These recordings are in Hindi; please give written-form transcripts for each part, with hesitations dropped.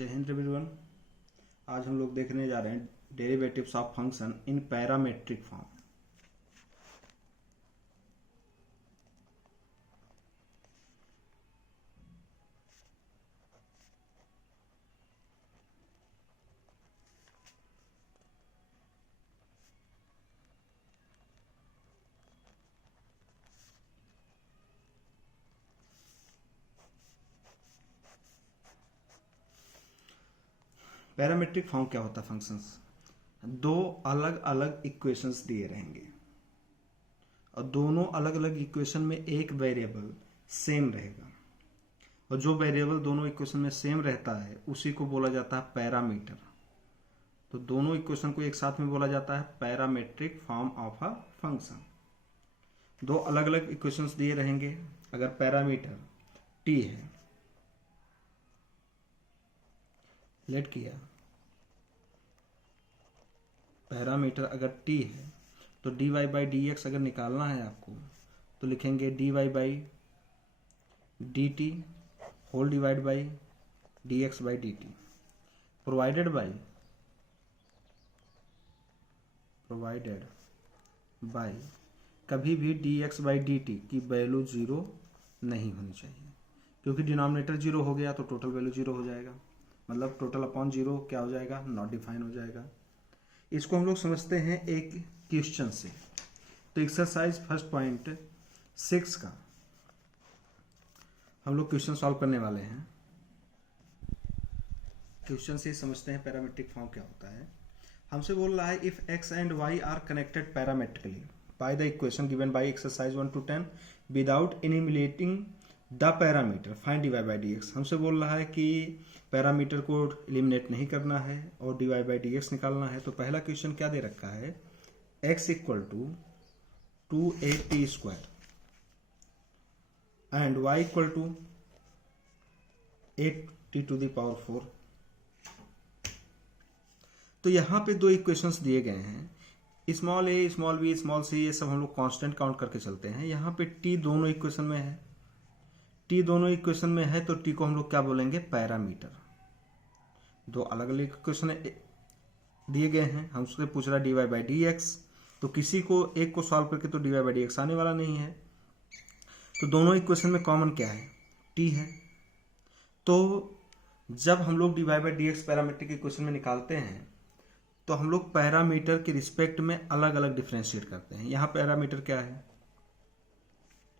जय हिंद एवरीवन। आज हम लोग देखने जा रहे हैं derivatives of function in parametric form. Parametric form क्या होता है? फंक्शंस दो अलग अलग इक्वेशंस दिए रहेंगे और दोनों अलग अलग इक्वेशन में एक वेरिएबल सेम रहेगा, और जो वेरिएबल दोनों इक्वेशन में सेम रहता है उसी को बोला जाता है पैरामीटर। तो दोनों इक्वेशन को एक साथ में बोला जाता है parametric form of a function. दो अलग अलग इक्वेशंस दिए रहेंगे। अगर पैरामीटर टी है, लेट किया, पैरामीटर अगर टी है तो dy बाई डी एक्स अगर निकालना है आपको तो लिखेंगे dy by d t whole divide by d x by d t provided by कभी भी d x by d t की वैल्यू जीरो नहीं होनी चाहिए, क्योंकि डिनोमिनेटर जीरो हो गया तो टोटल वैल्यू जीरो हो जाएगा, मतलब टोटल अपॉन जीरो क्या हो जाएगा? नॉट डिफाइन हो जाएगा। इसको हम लोग समझते हैं एक क्वेश्चन से। तो एक्सरसाइज 1.6 का हम लोग क्वेश्चन सॉल्व करने वाले हैं। क्वेश्चन से ही समझते हैं पैरामेट्रिक फॉर्म क्या होता है। हमसे बोल रहा है if x and y are connected parametrically by the equation given by exercise 1 to 10 without eliminating the parameter find d y by d x. हमसे बोल रहा है कि पैरामीटर को एलिमिनेट नहीं करना है और d y by d x निकालना है। तो पहला क्वेश्चन क्या दे रखा है? x equal to 2a square and y equal to 8t to the power 4। तो यहां पे दो इक्वेशंस दिए गए हैं, small a small b small c, ये सब हम लोग कांस्टेंट काउंट करके चलते हैं। यहाँ पे t दोनों इक्वेशन में है, t दोनों इक्वेशन में है तो t को हम लोग क्या बोलेंगे? पैरामीटर। दो अलग अलग इक्वेशन दिए गए हैं, हमसे पूछ रहा है d y by d x, तो किसी को एक को सॉल्व करके तो d y by d x आने वाला नहीं है। तो दोनों इक्वेशन में कॉमन क्या है? t है। तो जब हम लोग d y by d x parametric equation में निकालते हैं तो हम लोग पैरामीटर के रिस्पेक्ट में अलग अलग डिफरेंशिएट करते हैं। यहाँ पैरामीटर क्या है?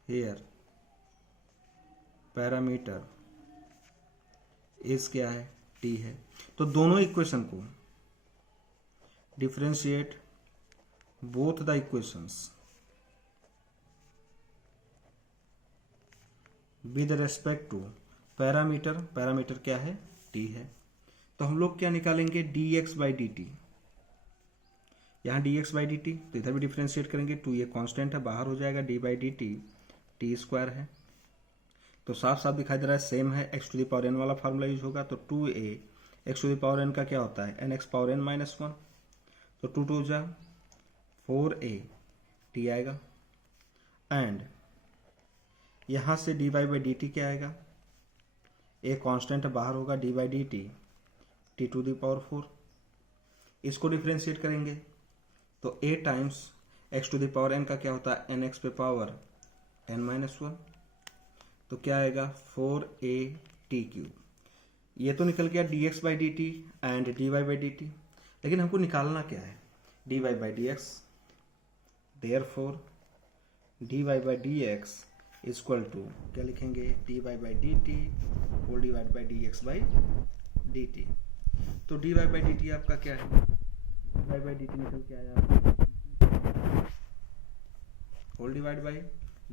हियर पैरामीटर इज क्या है? t है। तो दोनों इक्वेशन को differentiate both the equations with respect to parameter. Parameter क्या है? t है। तो हम लोग क्या निकालेंगे? dx by d T. यहाँ dx बाई डी टी, तो इधर भी डिफरेंशिएट करेंगे। 2 ये कांस्टेंट है, बाहर हो जाएगा। d by d t T square है, तो साफ साफ दिखाई दे रहा है सेम है। x to the power n वाला फार्मूला यूज होगा। तो 2a x to the power n का क्या होता है? n x power n minus 1। तो 2 2 जा 4a t आएगा, एंड यहां से dy बाई डी टी क्या आएगा? a कांस्टेंट है, बाहर होगा। d by d t t to the power 4। इसको डिफरेंशिएट करेंगे तो a times x to the power n का क्या होता है? nx पे पावर n माइनस 1। तो क्या आएगा? 4a t cube. ये तो निकल गया dx by d t and dy by d t, लेकिन हमको निकालना क्या है? dy by d x. Therefore dy by d x equal to क्या लिखेंगे? dy by d t whole divide by dx by d t. तो dy बाई डी टी आपका क्या है? dy बाई डी टी निकल के आया whole divide by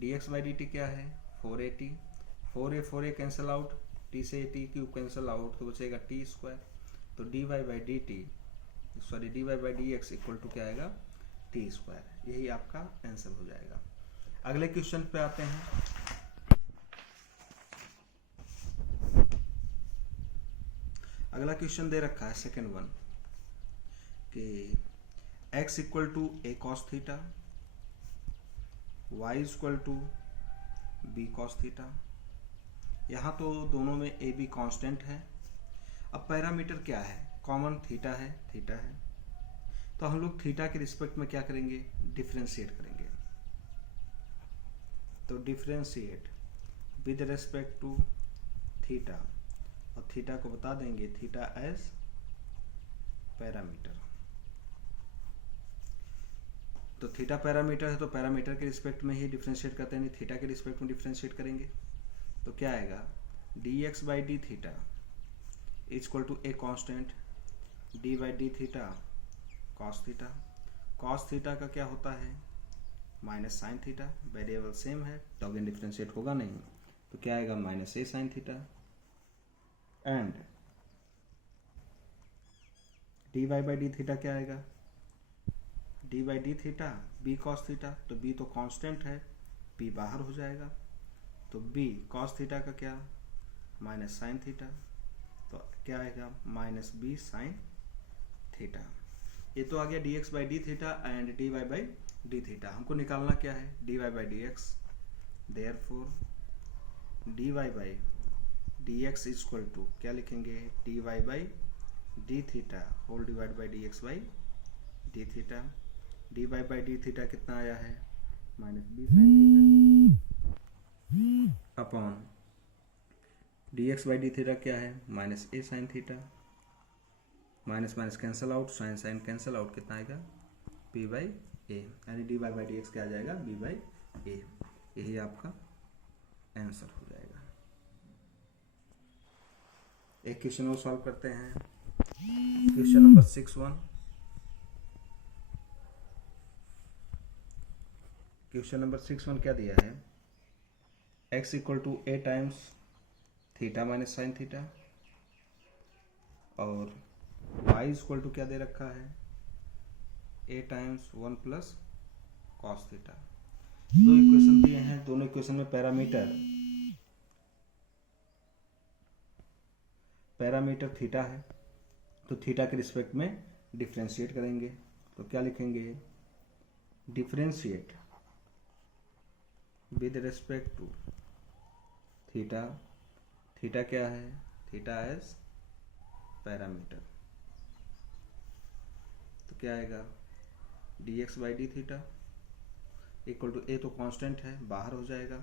dx by d t क्या है? 4a 4a cancel out, t से t क्यूब कैंसिल आउट, तो बचेगा t स्क्वायर। तो dy by d t sorry dy by d x equal to क्या आएगा? t square. यही आपका आंसर हो जाएगा। अगले क्वेश्चन पे आते हैं। अगला क्वेश्चन दे रखा है सेकेंड वन कि x equal to a cos theta, y equal to b cos theta. यहाँ तो दोनों में a b कांस्टेंट है अब पैरामीटर क्या है, कॉमन थीटा है, तो हम लोग थीटा के रिस्पेक्ट में क्या करेंगे, डिफ्रेंशिएट करेंगे। तो differentiate with respect to theta, और थीटा को बता देंगे थीटा एज पैरामीटर। तो थीटा पैरामीटर है तो पैरामीटर के रिस्पेक्ट में ही डिफ्रेंशिएट करते हैं, नहीं थीटा के रिस्पेक्ट में डिफ्रेंशिएट करेंगे। तो क्या आएगा, dx by d theta equal to a constant d by d theta cos theta. Cos theta का क्या होता है, minus sine theta, variable same है तो अगेन डिफ्रेंशिएट होगा नहीं, तो क्या आएगा minus a sine theta, and d y by d theta क्या आएगा, d by d theta b cos theta, तो बी तो कांस्टेंट है, बी बाहर हो जाएगा, तो बी कॉस थीटा का क्या, माइनस साइन थीटा, तो क्या आएगा माइनस बी साइन थीटा। ये तो आ गया d x by d theta and d y by d theta. हमको निकालना क्या है, d y by d x, therefore d y by d x equal to क्या लिखेंगे, d y by d theta whole divide by d x by d theta. D y by d theta कितना आया है, minus b sine theta upon d x by d theta क्या है, minus a sine theta, minus minus cancel out, sine sine cancel out, कितना आएगा बी बाई ए, यानी d y by d x क्या आ जाएगा, बी बाई ए। यही आपका आंसर हो जाएगा। एक क्वेश्चन और सॉल्व करते हैं, क्वेश्चन नंबर 6.1। क्वेश्चन नंबर 6.1 क्या दिया है, x equal to a times theta minus sine theta, और y इक्वल टू क्या दे रखा है, a times 1 plus cos theta. दो इक्वेशन दिए हैं, दोनों इक्वेशन में पैरामीटर थीटा है, तो थीटा के रिस्पेक्ट में डिफ्रेंशिएट करेंगे। तो क्या लिखेंगे, differentiate with respect to theta, theta क्या है, थीटा एज पैरामीटर, तो क्या आएगा d x by d theta equal to a तो कांस्टेंट है बाहर हो जाएगा,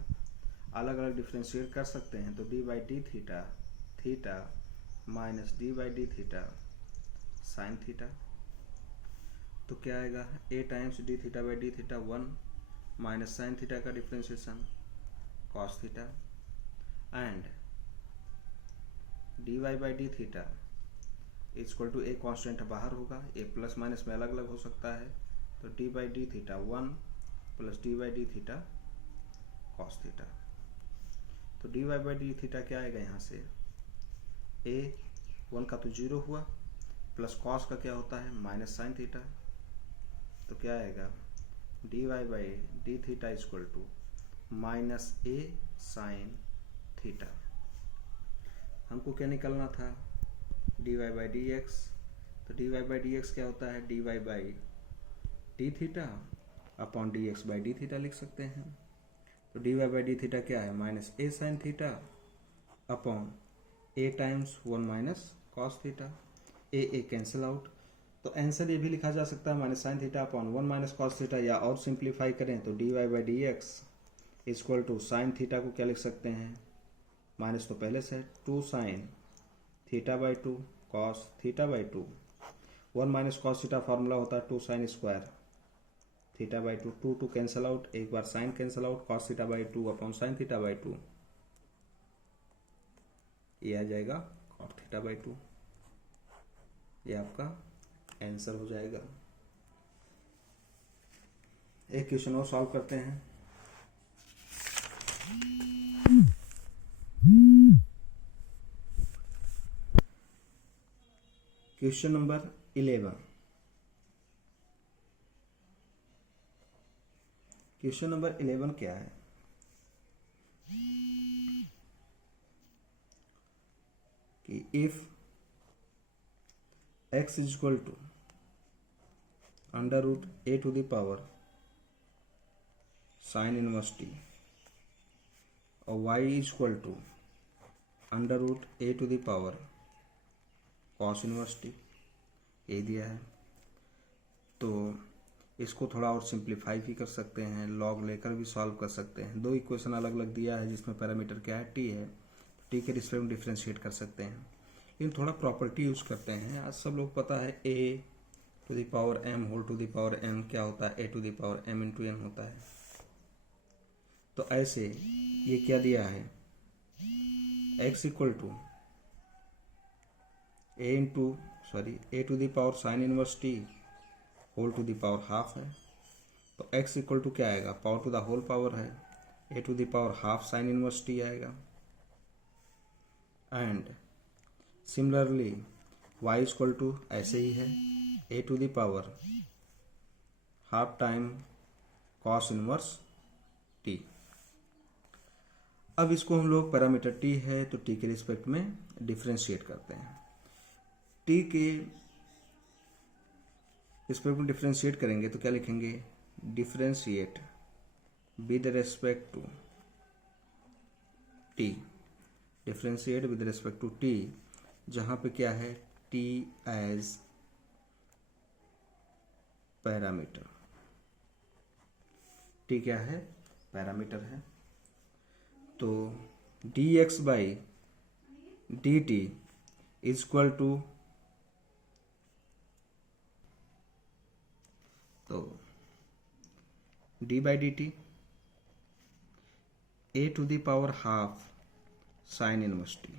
अलग अलग डिफ्रेंशिएट कर सकते हैं, तो d by d theta theta minus d by d theta sine theta, तो क्या आएगा a times d theta by d theta 1 minus sine theta का differentiation cos theta, and d y by d theta equal to a constant बाहर होगा, ए प्लस माइनस में अलग अलग हो सकता है, तो d by d theta 1 plus d by d theta cos theta. तो d y by d theta क्या आएगा, यहाँ से ए 1 का तो 0 हुआ, प्लस कॉस का क्या होता है माइनस साइन थीटा, तो क्या आएगा d y by d theta equal to minus a sine theta. हमको क्या निकालना था, d y by d x, तो d y by d x क्या होता है, d y by d theta upon d x by d theta लिख सकते हैं। तो d y by d theta क्या है, minus a sine theta upon a times 1 minus cos theta, a cancel out, तो आंसर ये भी लिखा जा सकता है minus sine theta upon 1 minus cos theta, या और सिंप्लीफाई करें तो d y by d x equal to sine theta को क्या लिख सकते हैं, माइनस तो पहले से 2 sine theta by 2 cos theta by 2, 1 minus cos theta formula होता है 2 sine square theta by 2, 2 cancel out, एक बार sine cancel out, cos theta by 2 upon sine theta by 2, ये आ जाएगा कॉट थीटा बाई 2, ये आपका आंसर हो जाएगा। एक क्वेश्चन और सॉल्व करते हैं, क्वेश्चन नंबर 11। क्वेश्चन नंबर 11 क्या है, कि if x is equal to under root a to the power sine inverse t और y is equal to under root a to the power cos inverse t, ये दिया है। तो इसको थोड़ा और सिंप्लीफाई भी कर सकते हैं, लॉग लेकर भी सॉल्व कर सकते हैं। दो इक्वेशन अलग अलग दिया है जिसमें पैरामीटर क्या है, टी है, टी के रिस्पेक्ट में डिफ्रेंशिएट कर सकते हैं। लेकिन थोड़ा प्रॉपर्टी यूज करते हैं। आज सब लोग पता है a to the power m whole to the power m क्या होता है, a to the power m into n होता है। तो ऐसे ये क्या दिया है, x equal to a to the power sine inverse t whole to the power half है। तो x इक्वल टू क्या आएगा, power to the whole power है, a to the power half sine inverse t आएगा। And similarly y equal to ऐसे ही है, a to the power half time cos inverse t. अब इसको हम लोग पैरामीटर t है तो t के रिस्पेक्ट में डिफरेंशिएट करते हैं। t के रिस्पेक्ट में डिफरेंशिएट करेंगे तो क्या लिखेंगे, differentiate with respect to t, differentiate with respect to t, जहां पे क्या है t एज पैरामीटर, t क्या है, पैरामीटर है। तो dx by dt is equal to, तो d by d t a to the power half sine inverse t.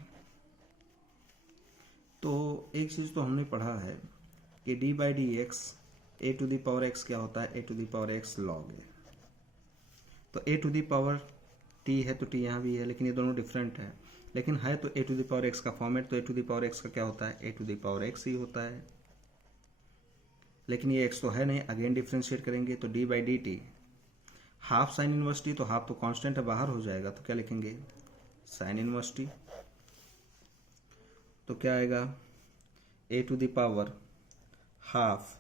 तो एक चीज तो हमने पढ़ा है कि d by d x a to the power x क्या होता है, a to the power x log a. तो a to the power t है तो टी यहाँ भी है, लेकिन ये दोनों डिफरेंट है। लेकिन है तो a to the power x का फॉर्मेट, तो a to the power x का क्या होता है, a to the power x ही होता है। लेकिन ये एक्स तो है नहीं, अगेन डिफ्रेंशिएट करेंगे तो d by d T half sine inverse t, तो हाफ तो कांस्टेंट है बाहर हो जाएगा, तो क्या लिखेंगे साइन इनवर्स टी। तो क्या आएगा a to the power half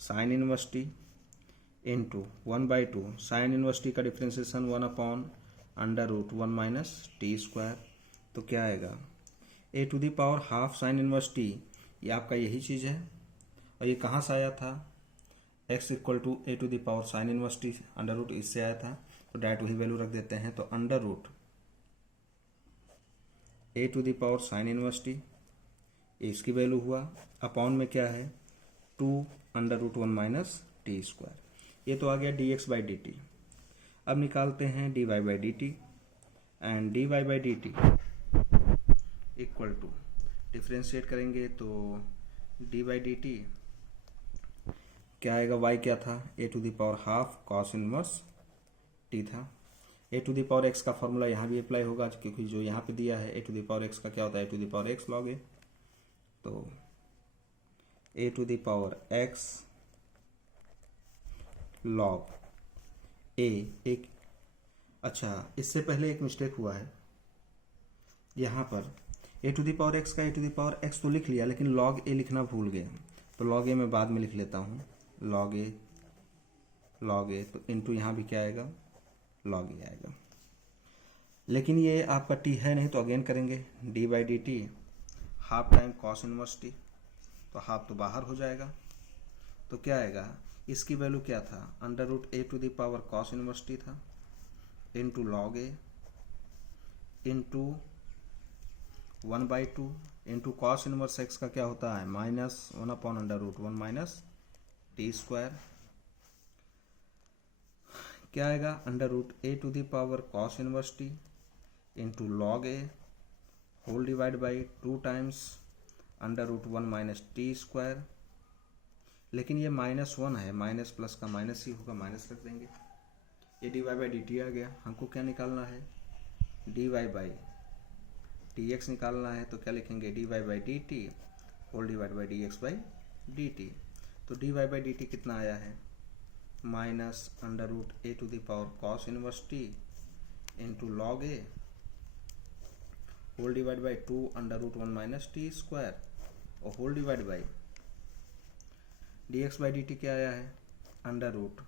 sine inverse t into 1/2 sine inverse t का differentiation 1 under root 1 minus t square. तो क्या आएगा a to the power half sine inverse t, ये आपका यही चीज़ है। और ये कहाँ से आया था, x equal to a to the power sine inverse t under root, इससे आया था। तो डायरेक्ट वही वैल्यू रख देते हैं। तो under root a to the power sine inverse t, इसकी वैल्यू हुआ, अपॉन में क्या है 2 under root 1 minus t square. ये तो आ गया d x by d t. अब निकालते हैं d y by d t, and d y by d t equal to, differentiate करेंगे तो डी बाई डी टी क्या आएगा, y क्या था, a to the power half cos inverse t था। A to the power x का फॉर्मूला यहाँ भी अप्लाई होगा, क्योंकि जो यहाँ पे दिया है a to the power x का क्या होता है, a to the power x log a. तो a to the power x log a एक, अच्छा इससे पहले एक मिस्टेक हुआ है यहाँ पर, ए टू द पावर एक्स का ए टू द पावर एक्स तो लिख लिया, लेकिन लॉग ए लिखना भूल गया। तो लॉग ए मैं बाद में लिख लेता हूँ, लॉग ए तो इनटू यहाँ भी क्या आएगा, लॉग ए आएगा। लेकिन ये आपका टी है नहीं, तो अगेन करेंगे D by d T half time cos inverse t, तो हाफ तो बाहर हो जाएगा। तो क्या आएगा, इसकी वैल्यू क्या था, under root a to the power cos inverse t था into log a into 1/2 into cos inverse x का क्या होता है -1 under root 1 minus t square. क्या आएगा, under root a to the power cos inverse t into log a whole divide by 2 times under root 1 minus t square. लेकिन ये -1 है, माइनस प्लस का माइनस ही होगा, माइनस रख देंगे। ये d y by d t आ गया। हमको क्या निकालना है, d y by d x निकालना है। तो क्या लिखेंगे, d y by d t whole divide by d x by d t. तो d y by d t कितना आया है, minus under root a to the power cos inverse t into log a whole divide by 2 under root 1 minus t square, और whole divide by d x by d t क्या आया है, under root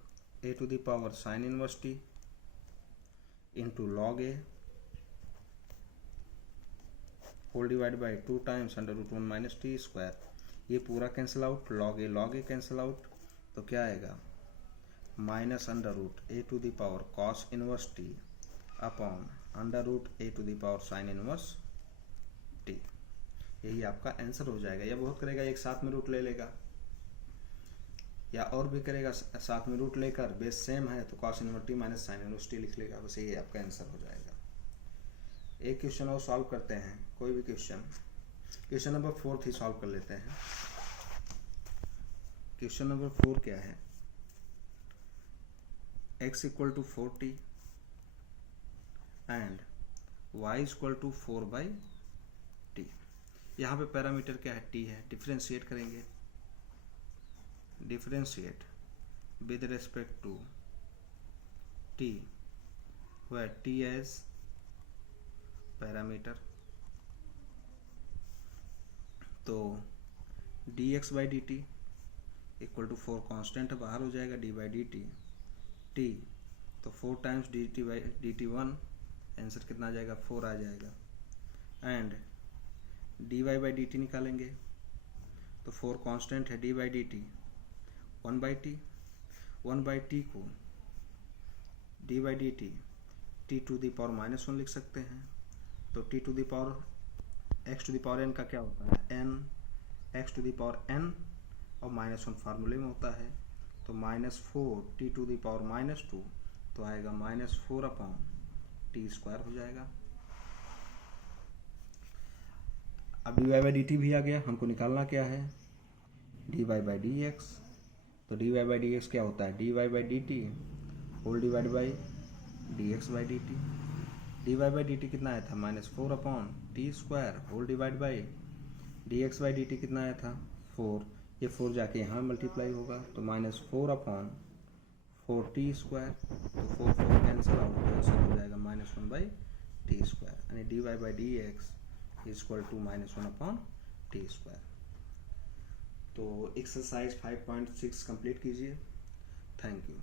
a to the power sine inverse t into log a whole divide by 2 times under root 1 minus t square, ये पूरा cancel out, log a cancel out, तो क्या आएगा minus under root a to the power cos inverse t upon under root a to the power sine inverse t. यही आपका आंसर हो जाएगा। या बहुत करेगा एक साथ में रूट ले लेगा, या और भी करेगा साथ में रूट लेकर, बेस सेम है तो cos inverse T minus sign inverse T लिख लेगा, बस यही आपका आंसर हो जाएगा। एक क्वेश्चन और सॉल्व करते हैं, कोई भी क्वेश्चन नंबर 4 ही सॉल्व कर लेते हैं। क्वेश्चन नंबर 4 क्या है, x equal to 4t and y equal to 4/t। यहाँ पे पैरामीटर क्या है, t है। डिफरेंशिएट करेंगे, differentiate with respect to t where t as parameter, तो dx/dt इक्वल टू 4 कांस्टेंट बाहर हो जाएगा, d/dt t, तो 4 टाइम्स dt1, आंसर कितना आ जाएगा 4 आ जाएगा। एंड dy/dt निकालेंगे तो 4 कांस्टेंट है, d/dt 1/t को dy/dt t to the power -1 लिख सकते हैं। तो t to the power x to the power n का क्या होता है, n, x to the power n और -1 फार्मूले में होता है, तो -4 t टू द पावर -2, तो आएगा -4/t स्क्वायर हो जाएगा। अब dy/dt भी आ गया, हमको निकालना क्या है dy/dx, तो dy/dx क्या होता है dy/dt whole divide by dx/dt, dy/dt कितना आया था -4/t square whole divide by dx/dt कितना आया था 4, ये 4 जाके यहाँ मल्टीप्लाई होगा, तो -4/4t स्क्वायर, तो 4 कैंसिल आउट, आंसर हो जाएगा -1/t स्क्वायर, यानी dy/dx equal to -1/t square. तो एक्सरसाइज 5.6 कंप्लीट कीजिए। Thank you.